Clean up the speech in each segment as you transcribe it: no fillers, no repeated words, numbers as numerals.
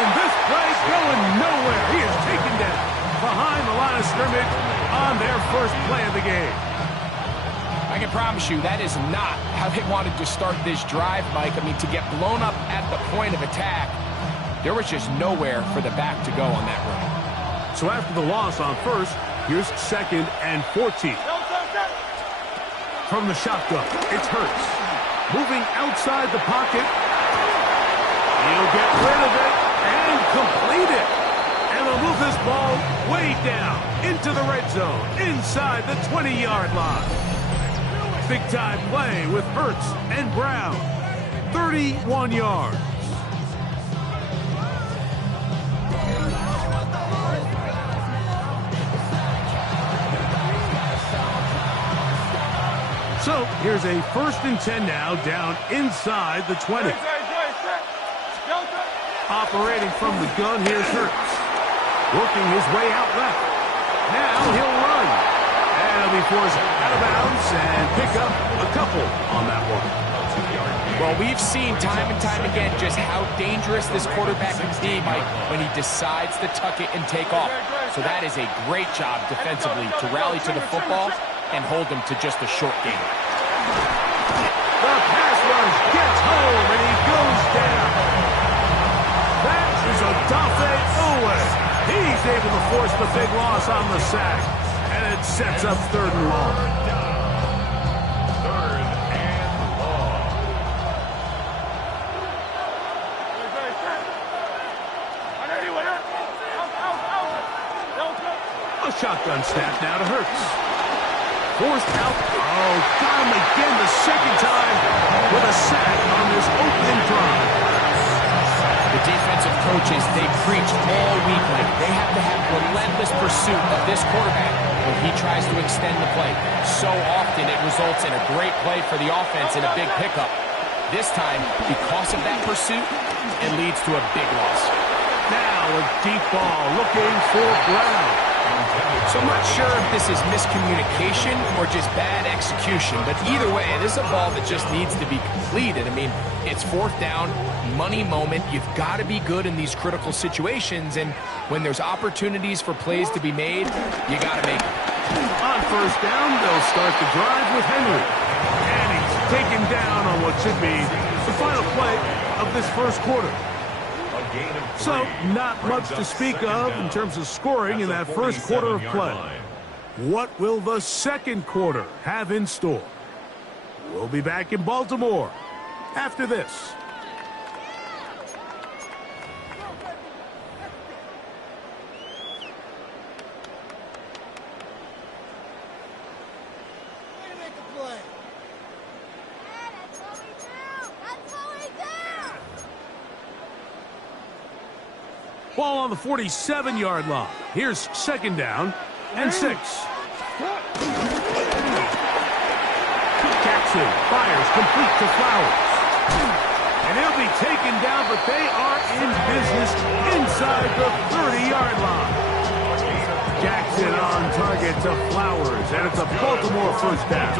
And this play going nowhere. He is taken down behind the line of scrimmage on their first play of the game. I can promise you that is not how they wanted to start this drive, Mike. I mean, to get blown up at the point of attack, there was just nowhere for the back to go on that run. So after the loss on first, here's 2nd and 14. From the shotgun, it's Hurts. Moving outside the pocket. He'll get rid of it and complete it. And they'll move this ball way down into the red zone, inside the 20-yard line. Big-time play with Hurts and Brown. 31 yards. So here's a 1st and 10 now, down inside the 20. Operating from the gun, here's Hurts. Working his way out left. Now he'll run. And he'll be forced out of bounds and pick up a couple on that one. Well, we've seen time and time again just how dangerous this quarterback can be, Mike, when he decides to tuck it and take off. So that is a great job defensively to rally to the football and hold him to just a short game. The pass rush gets home, and he goes down. That is Odafe Oweh. He's able to force the big loss on the sack, and it sets up 3rd and long. A shotgun snap now to Hurts. Forced out. Oh, got him again the 2nd time with a sack on this opening drive. The defensive coaches, they preached all week like they have to have relentless pursuit of this quarterback when he tries to extend the play. So often it results in a great play for the offense and a big pickup. This time, because of that pursuit, it leads to a big loss. Now a deep ball looking for Brown. So I'm not sure if this is miscommunication or just bad execution, but either way, this is a ball that just needs to be completed. I mean, it's 4th down, money moment. You've got to be good in these critical situations, and when there's opportunities for plays to be made, you got to make them. On 1st down, they'll start the drive with Henry. And he's taken down on what should be the final play of this 1st quarter. So, not much to speak of in terms of scoring in that 1st quarter of play. What will the 2nd quarter have in store? We'll be back in Baltimore after this. Ball on the 47-yard line. Here's 2nd down and 6. Jackson fires complete to Flowers. And he'll be taken down, but they are in business inside the 30-yard line. Jackson on target to Flowers, and it's a Baltimore 1st down.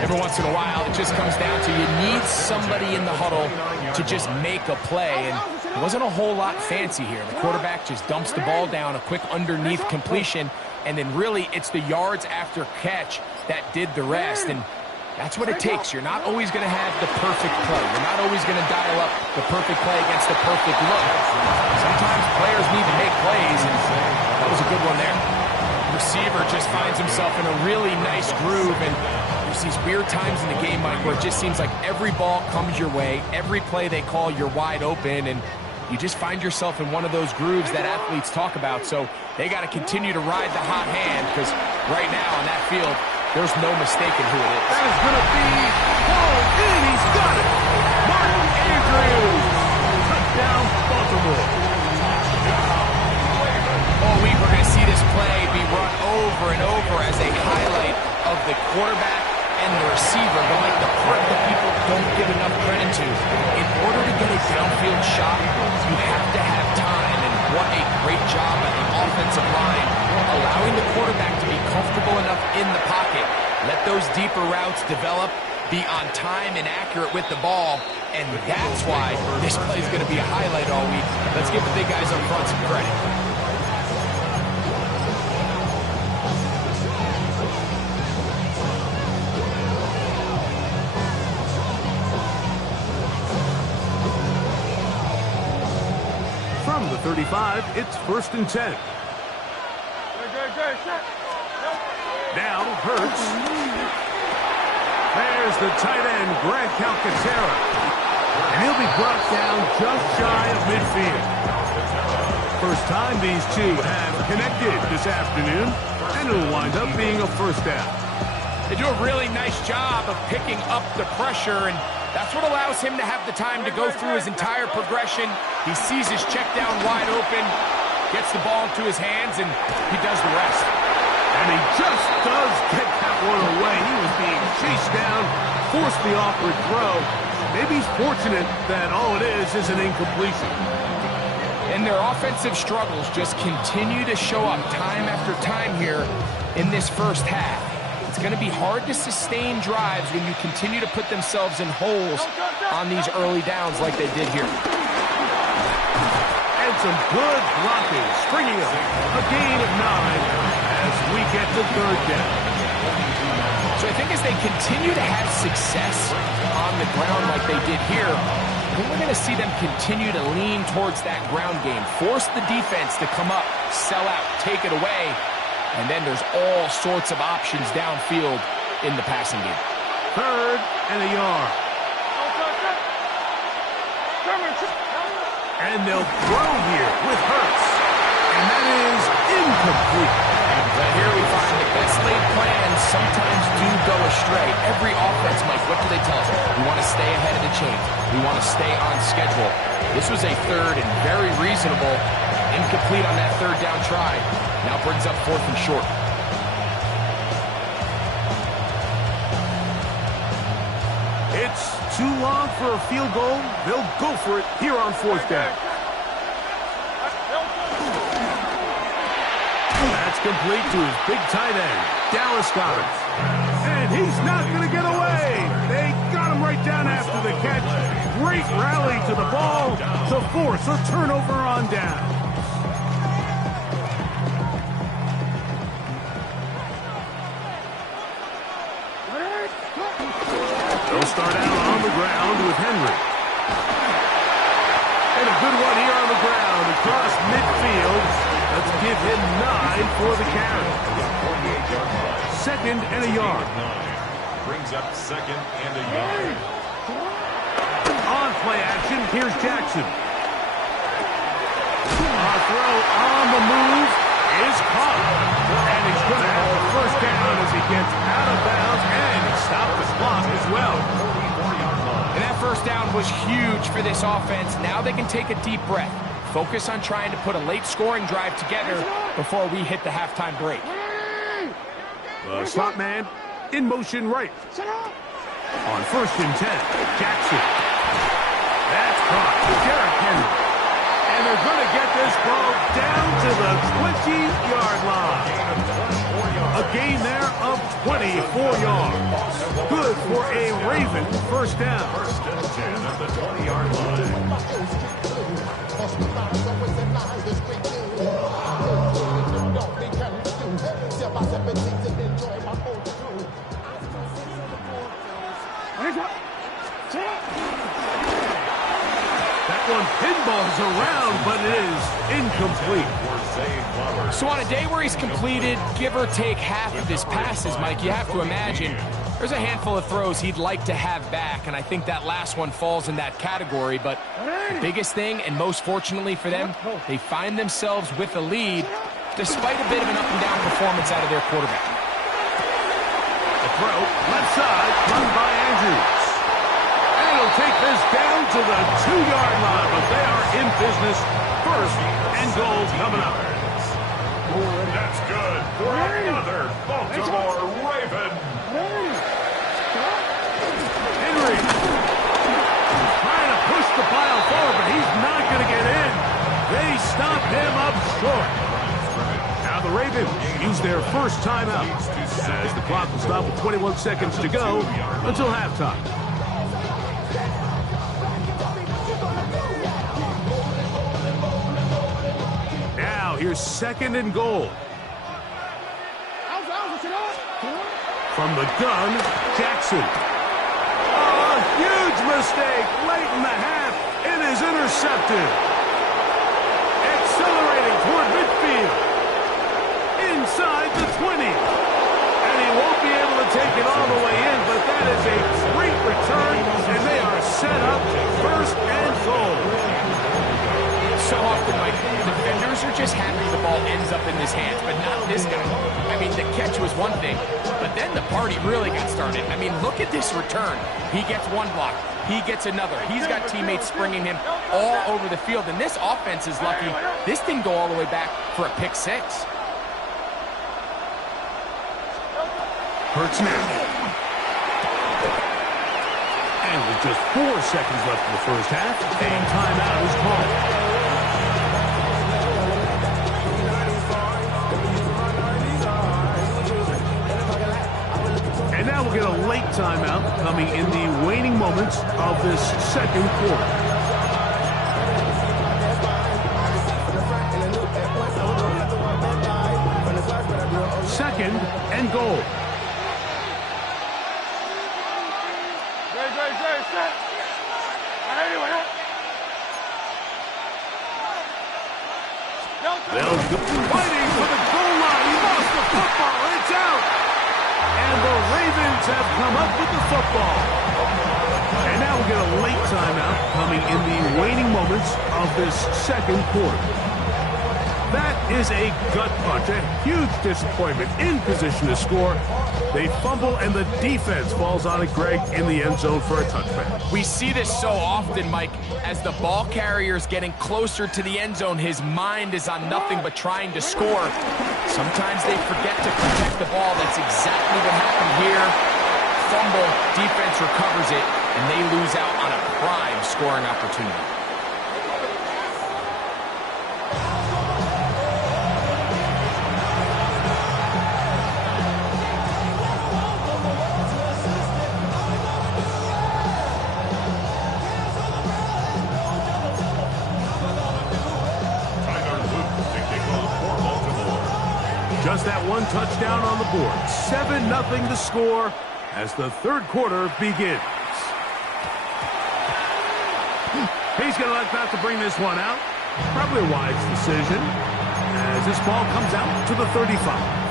Every once in a while, it just comes down to you need somebody in the huddle to just make a play, and it wasn't a whole lot fancy here. The quarterback just dumps the ball down, a quick underneath completion, and then really it's the yards after catch that did the rest, and that's what it takes. You're not always going to have the perfect play. You're not always going to dial up the perfect play against the perfect look. Sometimes players need to make plays, and that was a good one there. The receiver just finds himself in a really nice groove, and there's these weird times in the game, Mike, where it just seems like every ball comes your way, every play they call, you're wide open, and you just find yourself in one of those grooves that athletes talk about. So they got to continue to ride the hot hand, because right now on that field, there's no mistaking who it is. That is going to be hauled in. He's got it. Martin Andrews. Touchdown, Baltimore. All week we're going to see this play be run over and over as a highlight of the quarterback and the receiver, but like the part that people don't give enough credit to. In order to get a downfield shot, you have to have time, and what a great job by the offensive line, allowing the quarterback to be comfortable enough in the pocket, let those deeper routes develop, be on time and accurate with the ball, and that's why this play is going to be a highlight all week. Let's give the big guys up front some credit. From the 35, it's 1st and 10. Now Hurts. There's the tight end, Greg Calcaterra. And he'll be brought down just shy of midfield. First time these two have connected this afternoon, and it'll wind up being a first down. They do a really nice job of picking up the pressure, and that's what allows him to have the time to go through his entire progression. He sees his check down wide open, gets the ball into his hands, and he does the rest. And he just does get that one away. He was being chased down, forced the awkward throw. Maybe he's fortunate that all it is an incompletion. And their offensive struggles just continue to show up time after time here in this first half. It's going to be hard to sustain drives when you continue to put themselves in holes on these early downs like they did here. And some good blocking, springing up a gain of 9 as we get to 3rd down. So I think as they continue to have success on the ground like they did here, I think we're going to see them continue to lean towards that ground game, force the defense to come up, sell out, take it away, and then there's all sorts of options downfield in the passing game. 3rd and a yard. And they'll throw here with Hurts. And that is incomplete. But here we find the best laid plans sometimes do go astray. Every offense, Mike, what do they tell us? We want to stay ahead of the chains. We want to stay on schedule. This was a 3rd and very reasonable. Incomplete on that 3rd down try. Now brings up 4th and short. It's too long for a field goal. They'll go for it here on 4th down. That's complete to his big tight end, Dallas Goedert. And he's not going to get away. They got him right down after the catch. Great rally to the ball to force a turnover on down. They'll start out on the ground with Henry. And a good one here on the ground across midfield. Let's give him 9 for the carry. 2nd and a yard. Brings up 2nd and a yard. On play action, here's Jackson. A throw on the move is caught. And he's going to have the first down as he gets out of bounds, and he stopped the clock as well. And that first down was huge for this offense. Now they can take a deep breath. Focus on trying to put a late scoring drive together before we hit the halftime break. The slot man in motion right. On 1st and 10, Jackson. That's caught. Derrick Henry. And they're going to get this ball down to the 20-yard line. A gain there of 24 yards. Good for a Raven first down. 1st and 10 at the 20-yard line. That one pinballs around, but it is incomplete. So on a day where he's completed, give or take half of his passes, Mike, you have to imagine there's a handful of throws he'd like to have back, and I think that last one falls in that category. But the biggest thing, and most fortunately for them, they find themselves with a lead despite a bit of an up-and-down performance out of their quarterback. The throw, left side, run by Andrews. And he'll take this down to the 2-yard line, but they are in business. 1st and goal coming up. That's good for another Baltimore Raven. Henry trying to push the pile forward, but he's not going to get in. They stop him up short. Now the Ravens use their first timeout, as the clock will stop with 21 seconds to go until halftime. Now, here's 2nd and goal. From the gun, Jackson. Oh, a huge mistake late in the half. It is intercepted. Accelerating toward midfield. Inside the 20. And he won't be able to take it all the way in, but that is a great return, and they are set up 1st and goal. So often, Mike, defenders are just happy the ball ends up in his hands, but not this guy. I mean, the catch was one thing, but then the party really got started. I mean, look at this return. He gets one block. He gets another. He's got teammates springing him all over the field, and this offense is lucky. This didn't go all the way back for a pick 6. Hurts now. And with just 4 seconds left in the first half, a timeout is called. And now we'll get a late timeout coming in the waning moments of this 2nd quarter. Second and goal. They'll go fighting for the goal line. He lost the football. It's out. And the Ravens have come up with the football. And now we'll get a late timeout coming in the waning moments of this 2nd quarter. That is a gut punch, a huge disappointment in position to score. They fumble, and the defense falls on it, Greg, in the end zone for a touchback. We see this so often, Mike, as the ball carrier is getting closer to the end zone. His mind is on nothing but trying to score. Sometimes they forget to protect the ball. That's exactly what happened here. Fumble, defense recovers it, and they lose out on a prime scoring opportunity. Just that one touchdown on the board. 7-0 the score as the 3rd quarter begins. He's going to like not to bring this one out. Probably a wise decision as this ball comes out to the 35.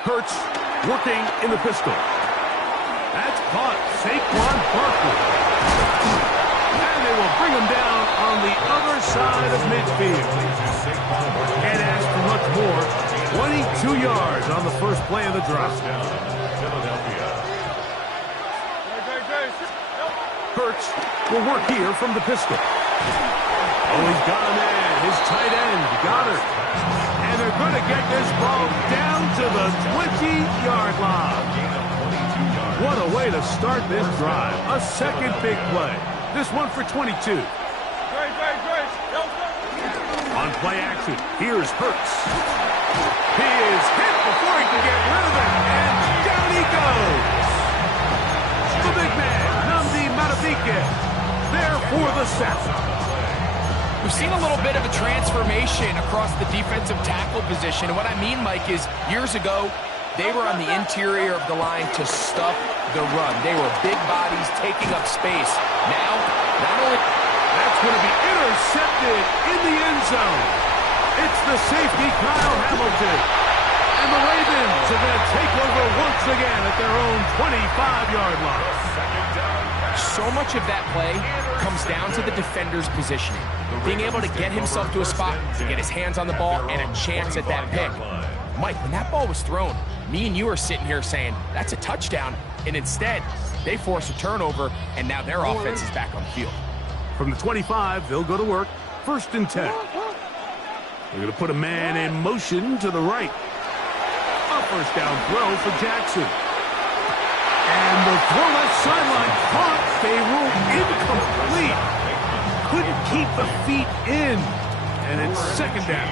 Hurts working in the pistol. That's caught. Saquon Barkley. And they will bring him down on the other side of midfield. Can't ask for much more. 22 yards on the first play of the drive. Hurts will work here from the pistol. Oh, he's got a man. His tight end, Goddard. And they're going to get this ball down to the 20-yard line. What a way to start this drive. A second big play. This one for 22. On play action, here's Hurts. He is hit before he can get rid of it, and down he goes. The big man, Nnamdi Madubuike, there for the sack. We've seen a little bit of a transformation across the defensive tackle position. And what I mean, Mike, is years ago, they were on the interior of the line to stuff the run. They were big bodies taking up space. Now, not only... That's going to be intercepted in the end zone. It's the safety, Kyle Hamilton. And the Ravens are going to take over once again at their own 25-yard line. So much of that play comes down to the defender's positioning. Being able to get himself to a spot, to get his hands on the ball, and a chance at that pick. Mike, when that ball was thrown, me and you are sitting here saying, that's a touchdown. And instead, They force a turnover, and now their offense is back on the field. From the 25, they'll go to work. 1st and 10. They're going to put a man in motion to the right. A first down throw for Jackson. And the throw left sideline caught. They ruled incomplete. Couldn't keep the feet in. And it's 2nd down.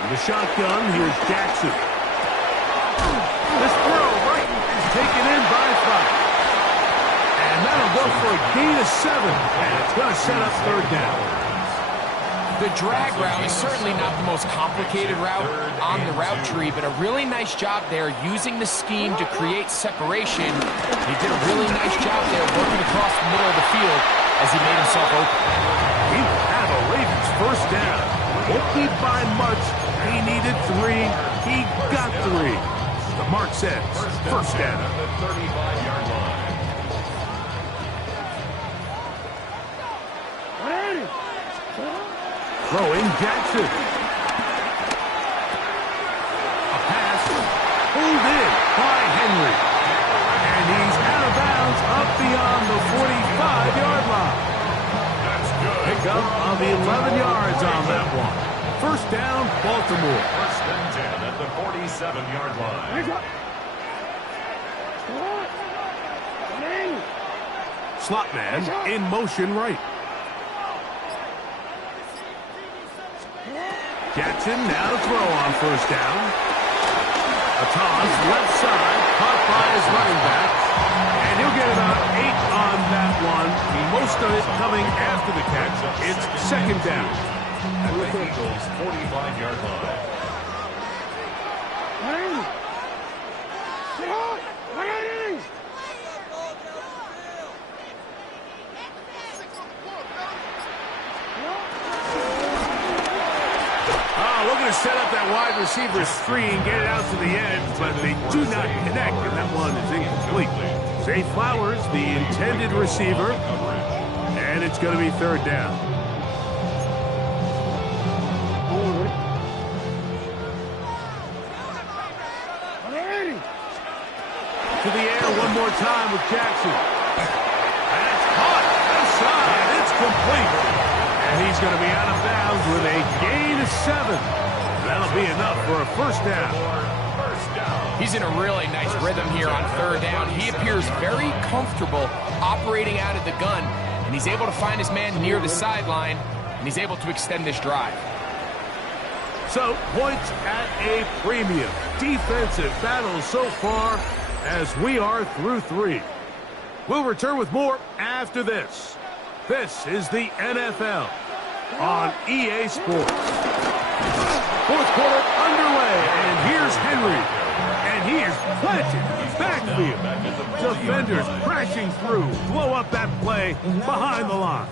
In the shotgun, here's Jackson. This throw right is taken in by 5. And that'll go for a gain of 7. And it's going to set up 3rd down. The drag route is certainly not the most complicated route on the route tree, but a really nice job there using the scheme to create separation. He did a really nice job there working across the middle of the field as he made himself open. He will have a Ravens 1st down. Won't be by much. He needed 3. He got 3. The mark says 1st down. At the 35-yard line. Throwing Jackson. A pass pulled in by Henry. And he's out of bounds up beyond the 45-yard line. That's good. Pick up of 11 yards on that one. 1st down, Baltimore. 1st and 10 at the 47-yard line. Slot man in motion right. Jackson now to throw on 1st down. A toss left side, caught by his running back. And he'll get about 8 on that one. Most of it coming after the catch. It's 2nd down. At the Eagles' 45-yard line. Looking to set up that wide receiver screen, get it out to the edge, but they do not connect, and that one is incomplete. Zay Flowers, the intended receiver, and it's going to be 3rd down. To the air one more time with Jackson. And it's caught outside. It's complete. And he's going to be out of bounds with a gain of 7. That'll be enough for a 1st down. He's in a really nice rhythm here on 3rd down. He appears very comfortable operating out of the gun, and he's able to find his man near the sideline, and he's able to extend this drive. So, points at a premium. Defensive battle so far as we are through 3. We'll return with more after this. This is the NFL on EA Sports. 4th quarter underway, and here's Henry. And he is planted backfield. Defenders crashing through, blow up that play behind the line.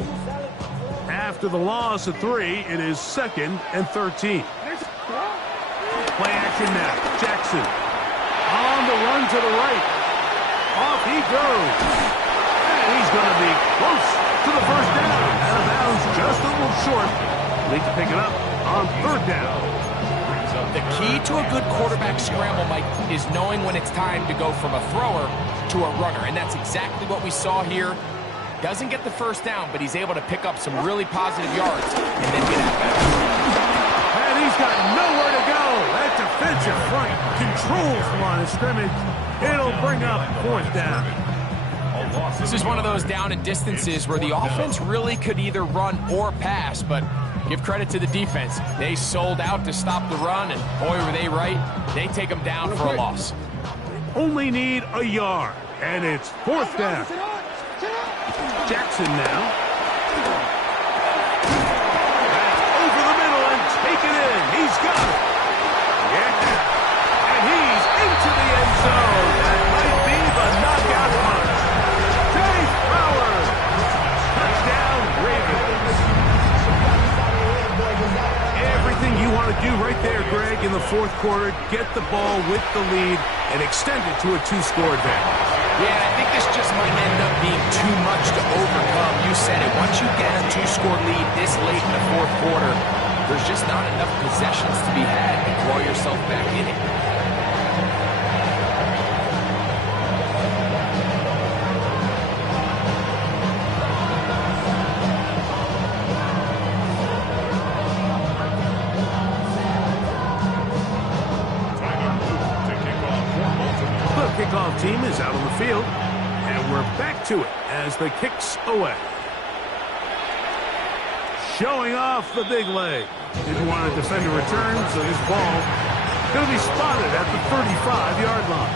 After the loss of 3, it is 2nd and 13. Play action now. Jackson on the run to the right. Off he goes. And he's going to be close to the 1st down. Out of bounds just a little short. Need to pick it up on 3rd down. The key to a good quarterback scramble, Mike, is knowing when it's time to go from a thrower to a runner. And that's exactly what we saw here. Doesn't get the 1st down, but he's able to pick up some really positive yards and then get out of bounds. And he's got nowhere to go. That defensive front controls the line of scrimmage. It'll bring up 4th down. This is one of those down and distances where the offense really could either run or pass, but give credit to the defense. They sold out to stop the run, and boy, were they right. They take them down for a loss. Only need a yard, and it's 4th down. Jackson now. Over the middle and taken in. He's got it. Yeah. And he's into the end zone. That might be the knockout punch. Zay Flowers. Touchdown, Ravens. Everything you want to do right there, Greg, in the 4th quarter. Get the ball with the lead and extend it to a 2-score advantage. Yeah, I think this just might end up being too much to overcome. You said it. Once you get a 2-score lead this late in the 4th quarter, there's just not enough possessions to be had to claw yourself back in it. team is out on the field. And we're back to it as the kick's away. Showing off the big leg. Didn't want to defend a return, so this ball going to be spotted at the 35-yard line.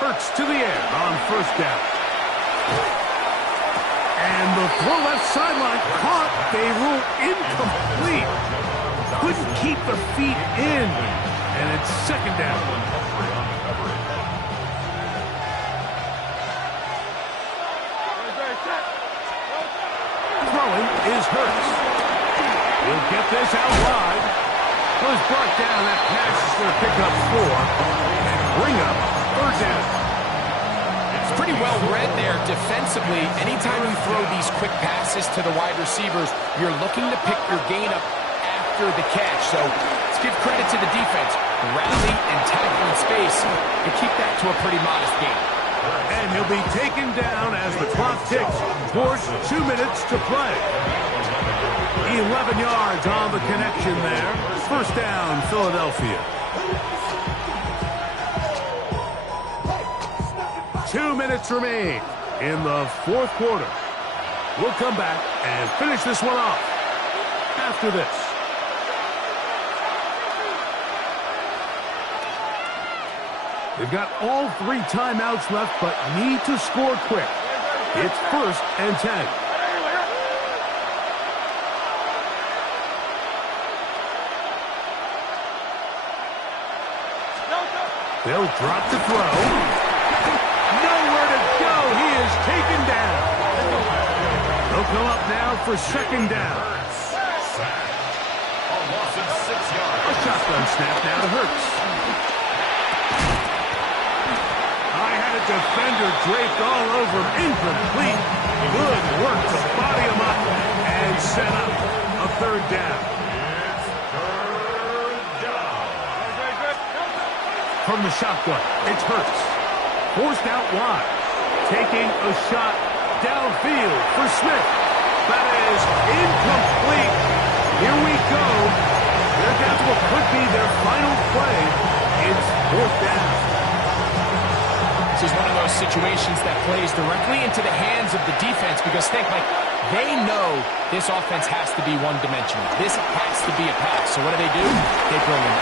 Hurts to the air on first down. And the throw left sideline caught. They rule incomplete. Couldn't keep the feet in. And it's second down. Throwing is Hurts. He'll get this out wide. Was brought down. That pass is going to pick up 4 and bring up third down. It's pretty well read there defensively. Anytime you throw these quick passes to the wide receivers, you're looking to pick your gain up after the catch. So let's give credit to the defense. Rally and tackle in space and keep that to a pretty modest gain. And he'll be taken down as the clock ticks towards 2 minutes to play. 11 yards on the connection there. First down, Philadelphia. 2 minutes remain in the fourth quarter. We'll come back and finish this one off after this. They've got all 3 timeouts left, but need to score quick. It's 1st and 10. They'll drop to throw. Nowhere to go. He is taken down. They'll come up now for second down. A shotgun snap now to Hurts. I had a defender draped all over him. Incomplete. Good work to body him up and set up a third down. From the shotgun, it's Hurts. Forced out wide. Taking a shot downfield for Smith. That is incomplete. Here we go. They're down to what could be their final play. It's 4th down. This is one of those situations that plays directly into the hands of the defense because think, like, they know this offense has to be one-dimensional. This has to be a pass. So what do? They bring an